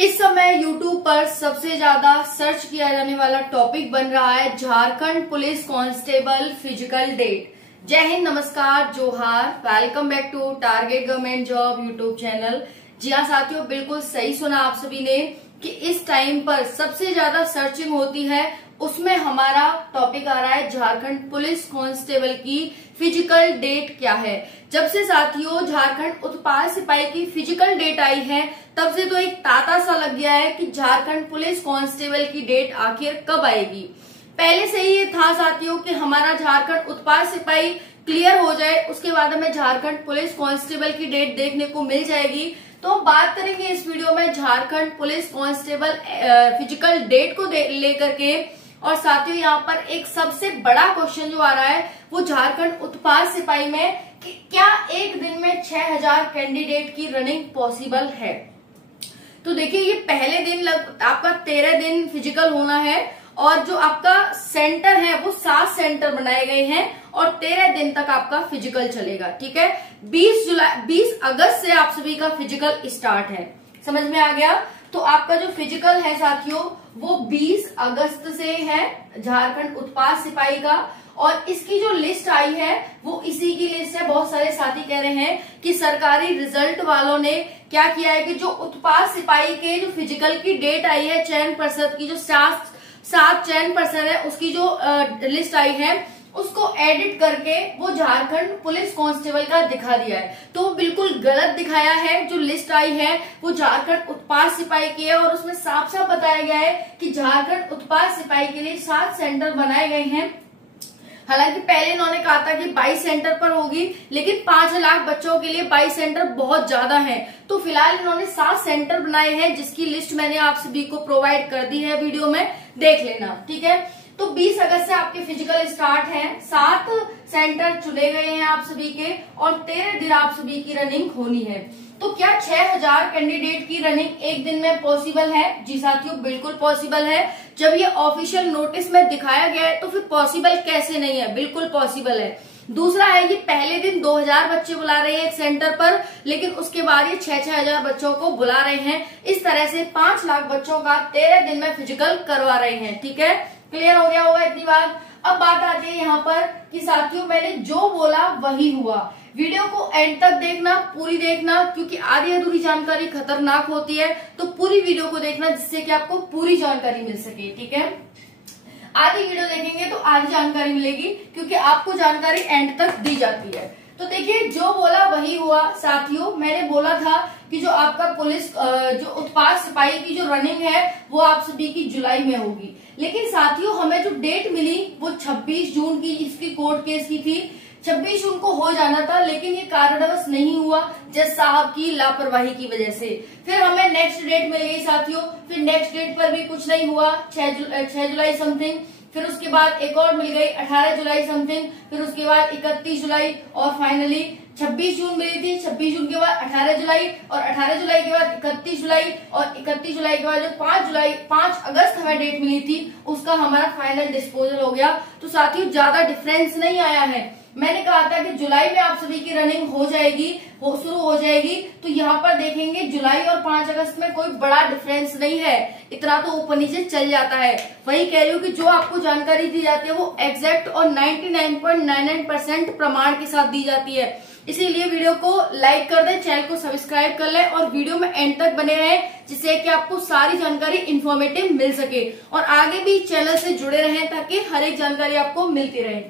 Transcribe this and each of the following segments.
इस समय YouTube पर सबसे ज्यादा सर्च किया जाने वाला टॉपिक बन रहा है Jharkhand police constable physical date. जय हिंद, नमस्कार, जोहार, welcome back to target government job YouTube channel. जी हाँ साथियों, बिल्कुल सही सुना आप सभी ने कि इस टाइम पर सबसे ज्यादा सर्चिंग होती है, उसमें हमारा टॉपिक आ रहा है झारखंड पुलिस कांस्टेबल की फिजिकल डेट क्या है। जब से साथियों झारखंड उत्पाद सिपाही की फिजिकल डेट आई है, तब से तो एक तांता सा लग गया है कि झारखंड पुलिस कांस्टेबल की डेट आखिर कब आएगी। पहले से ही ये था साथियों कि हमारा झारखंड उत्पाद सिपाही क्लियर हो जाए, उसके बाद हमें झारखंड पुलिस कांस्टेबल की डेट देखने को मिल जाएगी। तो हम बात करेंगे इस वीडियो में Jharkhand police constable physical date को लेकर के। और साथियों यहाँ पर एक सबसे बड़ा क्वेश्चन जो आ रहा है वो झारखंड उत्पाद सिपाही में कि क्या एक दिन में 6000 कैंडिडेट की रनिंग पॉसिबल है। तो देखिए, ये पहले दिन आपका 13 दिन फिजिकल होना है और जो आपका सेंटर है वो 7 सेंटर बनाए गए हैं और 13 दिन तक आपका फिजिकल चलेगा। ठीक है, 20 अगस्त से आप सभी का फिजिकल स्टार्ट है। समझ में आ गया। तो आपका जो फिजिकल है साथियों वो 20 अगस्त से है झारखंड उत्पाद सिपाही का। और इसकी जो लिस्ट आई है वो इसी की लिस्ट है। बहुत सारे साथी कह रहे हैं कि सरकारी रिजल्ट वालों ने क्या किया है कि जो उत्पाद सिपाही के जो फिजिकल की डेट आई है, चयन पर्षद की जो 7 चयन पर्षद है उसकी जो लिस्ट आई है उसको एडिट करके वो झारखंड पुलिस कांस्टेबल का दिखा दिया है। तो बिल्कुल गलत दिखाया है। जो लिस्ट आई है वो झारखंड उत्पाद सिपाही की है और उसमें साफ साफ बताया गया है कि झारखंड उत्पाद सिपाही के लिए 7 सेंटर बनाए गए हैं। हालांकि पहले इन्होंने कहा था कि 22 सेंटर पर होगी, लेकिन 5 लाख बच्चों के लिए 22 सेंटर बहुत ज्यादा है। तो फिलहाल इन्होंने 7 सेंटर बनाए हैं जिसकी लिस्ट मैंने आप सभी को प्रोवाइड कर दी है, वीडियो में देख लेना। ठीक है, तो 20 अगस्त से आपके फिजिकल स्टार्ट है। 7 सेंटर चुने गए हैं आप सभी के और 13 दिन आप सभी की रनिंग होनी है। तो क्या 6000 कैंडिडेट की रनिंग एक दिन में पॉसिबल है? जी साथियों, बिल्कुल पॉसिबल है। जब ये ऑफिशियल नोटिस में दिखाया गया है तो फिर पॉसिबल कैसे नहीं है? बिल्कुल पॉसिबल है। दूसरा है, ये पहले दिन 2000 बच्चे बुला रहे हैं एक सेंटर पर, लेकिन उसके बाद ये 6-6000 बच्चों को बुला रहे हैं। इस तरह से 5 लाख बच्चों का 13 दिन में फिजिकल करवा रहे हैं। ठीक है, क्लियर हो गया होगा इतनी बात। अब बात आती है यहाँ पर कि साथियों मैंने जो बोला वही हुआ। वीडियो को एंड तक देखना, पूरी देखना, क्योंकि आधी अधूरी जानकारी खतरनाक होती है। तो पूरी वीडियो को देखना जिससे कि आपको पूरी जानकारी मिल सके। ठीक है, आधी वीडियो देखेंगे तो आधी जानकारी मिलेगी, क्योंकि आपको जानकारी एंड तक दी जाती है। तो देखिए, जो बोला वही हुआ साथियों। मैंने बोला था कि जो आपका पुलिस जो उत्पाद सिपाही की जो रनिंग है वो आप सभी की जुलाई में होगी, लेकिन साथियों हमें जो डेट मिली वो 26 जून की इसकी कोर्ट केस की थी। 26 जून को हो जाना था, लेकिन ये कारणवश नहीं हुआ जज साहब की लापरवाही की वजह से। फिर हमें नेक्स्ट डेट मिल गई साथियों। फिर नेक्स्ट डेट पर भी कुछ नहीं हुआ, 6 जुलाई समथिंग। फिर उसके बाद एक और मिल गई 18 जुलाई समथिंग। फिर उसके बाद 31 जुलाई और फाइनली 26 जून मिली थी। 26 जून के बाद 18 जुलाई और 18 जुलाई के बाद 31 जुलाई और 31 जुलाई के बाद जो 5 अगस्त हमें डेट मिली थी उसका हमारा फाइनल डिस्पोजल हो गया। तो साथियों ज्यादा डिफरेंस नहीं आया है। मैंने कहा था कि जुलाई में आप सभी की रनिंग हो जाएगी, वो शुरू हो जाएगी। तो यहाँ पर देखेंगे जुलाई और 5 अगस्त में कोई बड़ा डिफरेंस नहीं है, इतना तो ऊपर नीचे चल जाता है। वही कह रही हूँ कि जो आपको जानकारी दी जाती है वो एग्जैक्ट और 99.99% प्रमाण के साथ दी जाती है। इसीलिए वीडियो को लाइक कर दें, चैनल को सब्सक्राइब कर लें और वीडियो में एंड तक बने रहें, जिससे कि आपको सारी जानकारी इन्फॉर्मेटिव मिल सके और आगे भी चैनल से जुड़े रहें ताकि हर एक जानकारी आपको मिलती रहे।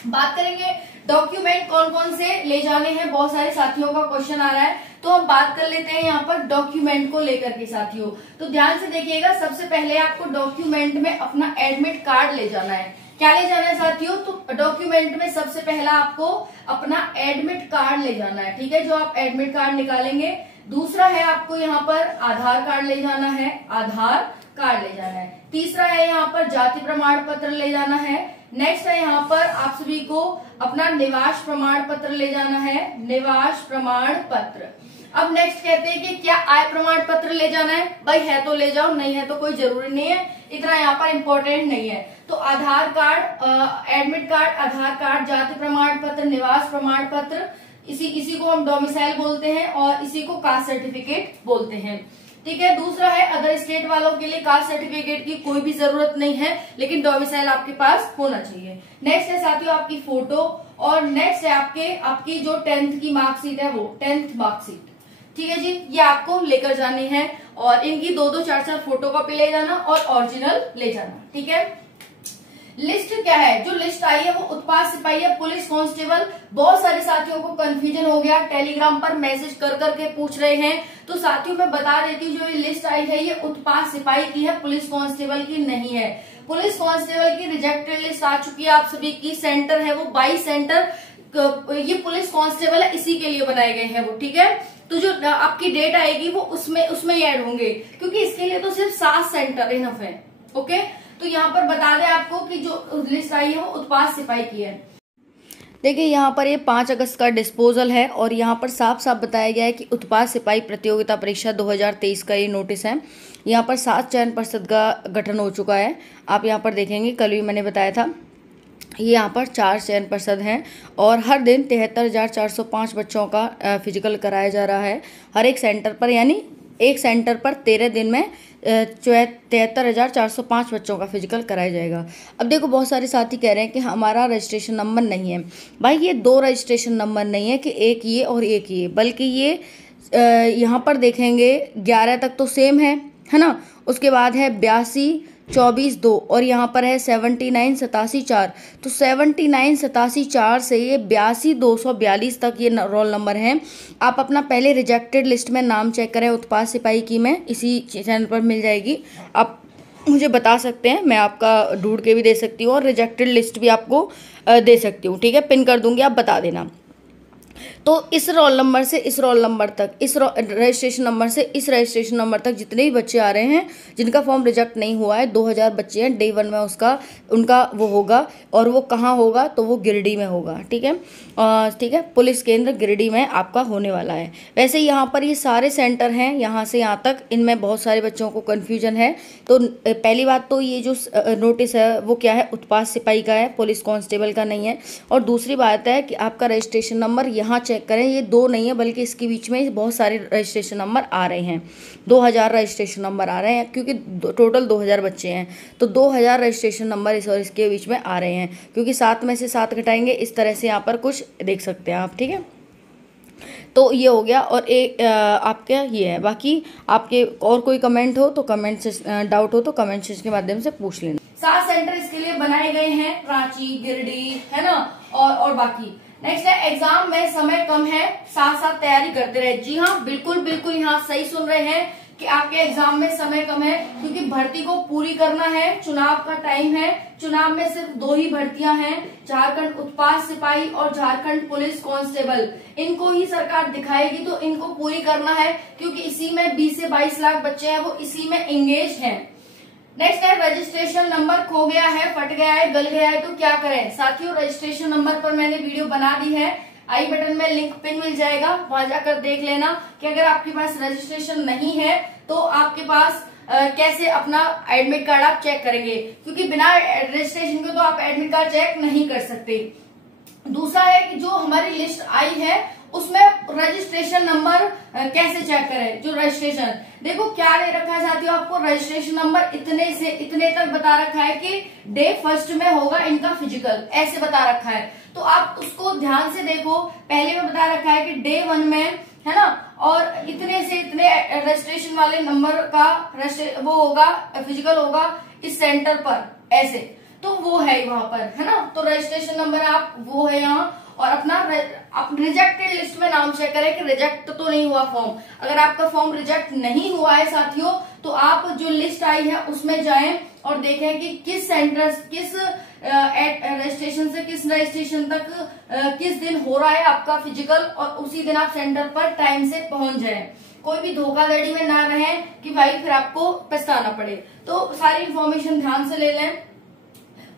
बात करेंगे डॉक्यूमेंट कौन कौन से ले जाने हैं, बहुत सारे साथियों का क्वेश्चन आ रहा है, तो हम बात कर लेते हैं यहाँ पर डॉक्यूमेंट को लेकर के साथियों। तो ध्यान से देखिएगा, सबसे पहले आपको डॉक्यूमेंट में अपना एडमिट कार्ड ले जाना है। क्या ले जाना है साथियों? तो डॉक्यूमेंट में सबसे पहला आपको अपना एडमिट कार्ड ले जाना है। ठीक है, जो आप एडमिट कार्ड निकालेंगे। दूसरा है आपको यहाँ पर आधार कार्ड ले जाना है, आधार कार्ड ले जाना है। तीसरा है यहाँ पर जाति प्रमाण पत्र ले जाना है। नेक्स्ट है यहाँ पर आप सभी को अपना निवास प्रमाण पत्र ले जाना है, निवास प्रमाण पत्र। अब नेक्स्ट कहते हैं कि क्या आय प्रमाण पत्र ले जाना है? भाई है तो ले जाओ, नहीं है तो कोई जरूरी नहीं है, इतना यहाँ पर इम्पोर्टेंट नहीं है। तो आधार कार्ड, एडमिट कार्ड, आधार कार्ड, जाति प्रमाण पत्र, निवास प्रमाण पत्र, इसी को हम डोमिसाइल बोलते हैं और इसी को कास्ट सर्टिफिकेट बोलते हैं। ठीक है। दूसरा है अदर स्टेट वालों के लिए कास्ट सर्टिफिकेट की कोई भी जरूरत नहीं है, लेकिन डोमिसाइल आपके पास होना चाहिए। नेक्स्ट है साथियों आपकी फोटो, और नेक्स्ट है आपकी जो 10th की मार्कशीट है, वो 10th मार्कशीट, ठीक है जी, ये आपको लेकर जानी है। और इनकी 2-2 4-4 फोटो कॉपी ले जाना और ओरिजिनल ले जाना, ठीक है। लिस्ट क्या है, जो लिस्ट आई है वो उत्पाद सिपाही है, पुलिस कांस्टेबल। बहुत सारे साथियों को कंफ्यूजन हो गया, टेलीग्राम पर मैसेज कर करके पूछ रहे हैं, तो साथियों मैं बता देती हूँ, जो ये लिस्ट आई है ये उत्पाद सिपाही की है, पुलिस कांस्टेबल की नहीं है। पुलिस कांस्टेबल की रिजेक्टेड लिस्ट आ चुकी है आप सभी की। सेंटर है वो 22 सेंटर, ये पुलिस कांस्टेबल है, इसी के लिए बनाए गए हैं वो, ठीक है। तो जो आपकी डेट आएगी वो उसमें ऐड होंगे, क्योंकि इसके लिए तो सिर्फ 7 सेंटर इनफ है, ओके। तो यहाँ पर बता दें आपको कि जो लिस्ट आई है वो उत्पाद सिपाही की है। देखिए यहाँ पर ये 5 अगस्त का डिस्पोजल है, और यहाँ पर साफ साफ बताया गया है कि उत्पाद सिपाही प्रतियोगिता परीक्षा 2023 का ये नोटिस है। यहाँ पर 7 चयन परिषद का गठन हो चुका है। आप यहाँ पर देखेंगे, कल भी मैंने बताया था, ये यहाँ पर 4 चयन परिषद हैं, और हर दिन 73,405 बच्चों का फिजिकल कराया जा रहा है हर एक सेंटर पर, यानी एक सेंटर पर 13 दिन में 73,405 बच्चों का फिजिकल कराया जाएगा। अब देखो बहुत सारे साथी कह रहे हैं कि हमारा रजिस्ट्रेशन नंबर नहीं है। भाई ये 2 रजिस्ट्रेशन नंबर नहीं है कि एक ये और एक ये, बल्कि ये यहाँ पर देखेंगे 11 तक तो सेम है ना। उसके बाद है 82 24 2, और यहाँ पर है 79 87 4। तो 79 87 4 से ये 82 242 तक ये रोल नंबर है। आप अपना पहले रिजेक्टेड लिस्ट में नाम चेक करें, उत्पाद सिपाही की में इसी चैनल पर मिल जाएगी। आप मुझे बता सकते हैं, मैं आपका ढूंढ के भी दे सकती हूँ, और रिजेक्टेड लिस्ट भी आपको दे सकती हूँ, ठीक है। पिन कर दूंगी, आप बता देना। तो इस रोल नंबर से इस रोल नंबर तक, इस रजिस्ट्रेशन नंबर से इस रजिस्ट्रेशन नंबर तक जितने भी बच्चे आ रहे हैं जिनका फॉर्म रिजेक्ट नहीं हुआ है, 2000 बच्चे हैं। डे 1 में उनका वो होगा, और वो कहाँ होगा, तो वो गिरिडीह में होगा, ठीक है। ठीक है, पुलिस केंद्र गिरिडीह में आपका होने वाला है। वैसे यहाँ पर ये सारे सेंटर हैं यहाँ से यहाँ तक, इनमें बहुत सारे बच्चों को कन्फ्यूजन है। तो पहली बात तो ये जो नोटिस है वो क्या है, उत्पाद सिपाही का है, पुलिस कांस्टेबल का नहीं है। और दूसरी बात है कि आपका रजिस्ट्रेशन नंबर यहाँ चेक करें, ये 2 नहीं है, बल्कि इसके बीच में बहुत सारे रजिस्ट्रेशन नंबर आ रहे हैं। 2000 रजिस्ट्रेशन नंबर आ रहे हैं, क्योंकि टोटल 2000 बच्चे हैं, तो 2000 रजिस्ट्रेशन नंबर इसके बीच में आ रहे हैं, क्योंकि 7 में से 7 घटाएंगे, इस तरह से यहाँ पर कुछ देख सकते हैं आप, ठीक है। तो ये हो गया, और एक आपके ये है। बाकी आपके और कोई कमेंट हो तो कमेंट से, डाउट हो तो कमेंट सेक्शन के माध्यम से पूछ लेना। 7 सेंटर इसके लिए बनाए गए हैं, रांची, गिरिडीह, है ना, और बाकी। नेक्स्ट है एग्जाम में समय कम है, साथ साथ तैयारी करते रहे। जी हाँ, बिल्कुल बिल्कुल यहाँ सही सुन रहे हैं कि आपके एग्जाम में समय कम है, क्योंकि भर्ती को पूरी करना है, चुनाव का टाइम है। चुनाव में सिर्फ 2 ही भर्तियां हैं, झारखंड उत्पाद सिपाही और झारखंड पुलिस कांस्टेबल। इनको ही सरकार दिखाएगी, तो इनको पूरी करना है, क्योंकि इसी में 20 से 22 लाख बच्चे हैं, वो इसी में एंगेज हैं। नेक्स्ट है रजिस्ट्रेशन नंबर खो गया है, फट गया है, गल गया है, तो क्या करें। साथियों रजिस्ट्रेशन नंबर पर मैंने वीडियो बना दी है, आई बटन में लिंक पिन मिल जाएगा, वहां जाकर देख लेना कि अगर आपके पास रजिस्ट्रेशन नहीं है तो आपके पास कैसे अपना एडमिट कार्ड आप चेक करेंगे, क्योंकि बिना रजिस्ट्रेशन के तो आप एडमिट कार्ड चेक नहीं कर सकते। दूसरा है कि जो हमारी लिस्ट आई है उसमें रजिस्ट्रेशन नंबर कैसे चेक करें। जो रजिस्ट्रेशन देखो क्या दे रखा है साथियों, आपको रजिस्ट्रेशन नंबर इतने से इतने तक बता रखा है कि डे 1 में होगा इनका फिजिकल, ऐसे बता रखा है। तो आप उसको ध्यान से देखो, पहले में बता रखा है कि डे 1 में, है ना, और इतने से इतने रजिस्ट्रेशन वाले नंबर का वो होगा, फिजिकल होगा इस सेंटर पर, ऐसे। तो वो है वहां पर, है ना। तो रजिस्ट्रेशन नंबर आप वो है यहाँ, और अपना रिजेक्टेड लिस्ट में नाम चेक करें कि रिजेक्ट तो नहीं हुआ फॉर्म। अगर आपका फॉर्म रिजेक्ट नहीं हुआ है साथियों, तो आप जो लिस्ट आई है उसमें जाएं और देखें कि किस सेंटर, किस रजिस्ट्रेशन से किस रजिस्ट्रेशन तक किस दिन हो रहा है आपका फिजिकल, और उसी दिन आप सेंटर पर टाइम से पहुंच जाएं। कोई भी धोखाधड़ी में ना रहें कि भाई फिर आपको पछताना पड़े। तो सारी इंफॉर्मेशन ध्यान से ले लें।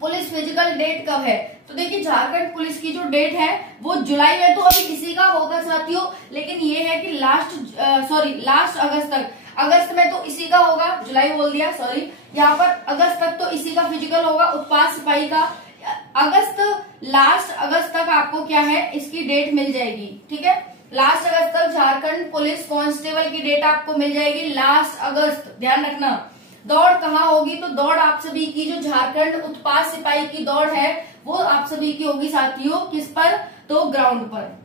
पुलिस फिजिकल डेट कब है, तो देखिए झारखंड पुलिस की जो डेट है वो जुलाई में तो अभी किसी का होगा साथियों, लेकिन ये है कि लास्ट अगस्त तक, अगस्त में तो इसी का होगा, जुलाई बोल दिया सॉरी, यहाँ पर अगस्त तक तो इसी का फिजिकल होगा उत्पाद सिपाही का। लास्ट अगस्त तक आपको क्या है, इसकी डेट मिल जाएगी, ठीक है। लास्ट अगस्त तक झारखंड पुलिस कांस्टेबल की डेट आपको मिल जाएगी, लास्ट अगस्त। ध्यान रखना। दौड़ कहाँ होगी, तो दौड़ आप सभी की जो झारखंड उत्पाद सिपाही की दौड़ है वो आप सभी की होगी साथियों, किस पर, तो ग्राउंड पर।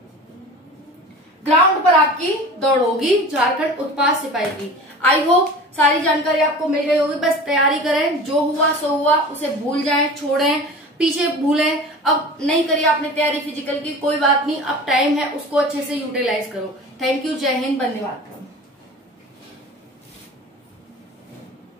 ग्राउंड पर आपकी दौड़ होगी झारखंड उत्पाद सिपाही की। आई होप सारी जानकारी आपको मिल गई होगी। बस तैयारी करें, जो हुआ सो हुआ, उसे भूल जाएं, छोड़ें, पीछे भूलें। अब नहीं करी आपने तैयारी फिजिकल की, कोई बात नहीं, अब टाइम है, उसको अच्छे से यूटिलाइज करो। थैंक यू, जय हिंद, वंदे मातरम।